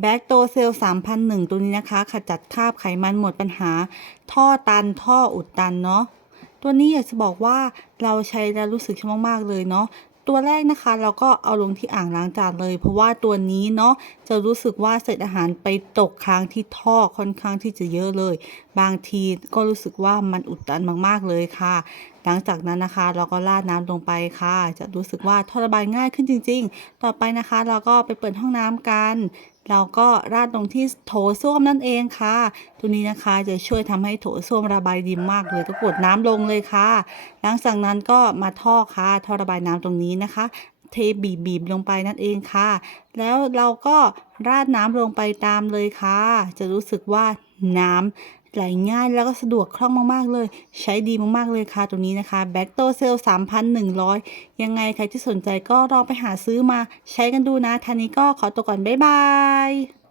แบคโตเซล3001 ตัวนี้นะคะ ขจัดคราบไขมันหมดปัญหา ท่อตันท่ออุดตันเนาะตัวนี้อยากจะบอกว่าเราใช้แล้วรู้สึกชอบมากๆเลยเนาะตัวแรกนะคะเราก็เอาลงที่อ่างล้างจานเลย เพราะว่าตัวนี้เนาะจะรู้สึกว่าเศษอาหารไปตกค้างที่ท่อค่อนข้างที่จะเยอะเลย บางทีก็รู้สึกว่ามันอุดตันมากๆเลยค่ะ หลังจากนั้นนะคะ เราก็ราดน้ำลงไปค่ะ จะรู้สึกว่าท่อระบายง่ายขึ้นจริง ๆ ต่อไปนะคะ เราก็ไปเปิดห้องน้ำกัน เราก็ราดลงที่โถส้วมนั่นเองค่ะ ตัวนี้นะคะจะช่วยทำให้โถส้วมระบายดีมากเลยก็กดน้ำลงเลยค่ะ หลังจากนั้นก็มาท่อค่ะ ท่อระบายน้ำตรงนี้นะคะ เทบีบบีบลงไปนั่นเองค่ะ แล้วเราก็ราดน้ำลงไปตามเลยค่ะ จะรู้สึกว่าน้ำ ไหลง่ายแล้วก็สะดวกคล่องมากๆเลย ใช้ดีมากๆเลยค่ะตัวนี้นะคะแบ c โตเซล3,100 ยังไงใครที่สนใจก็ลองไปหาซื้อมาใช้กันดูนะท่านี้ก็ขอตัวก่อน บ๊ายบาย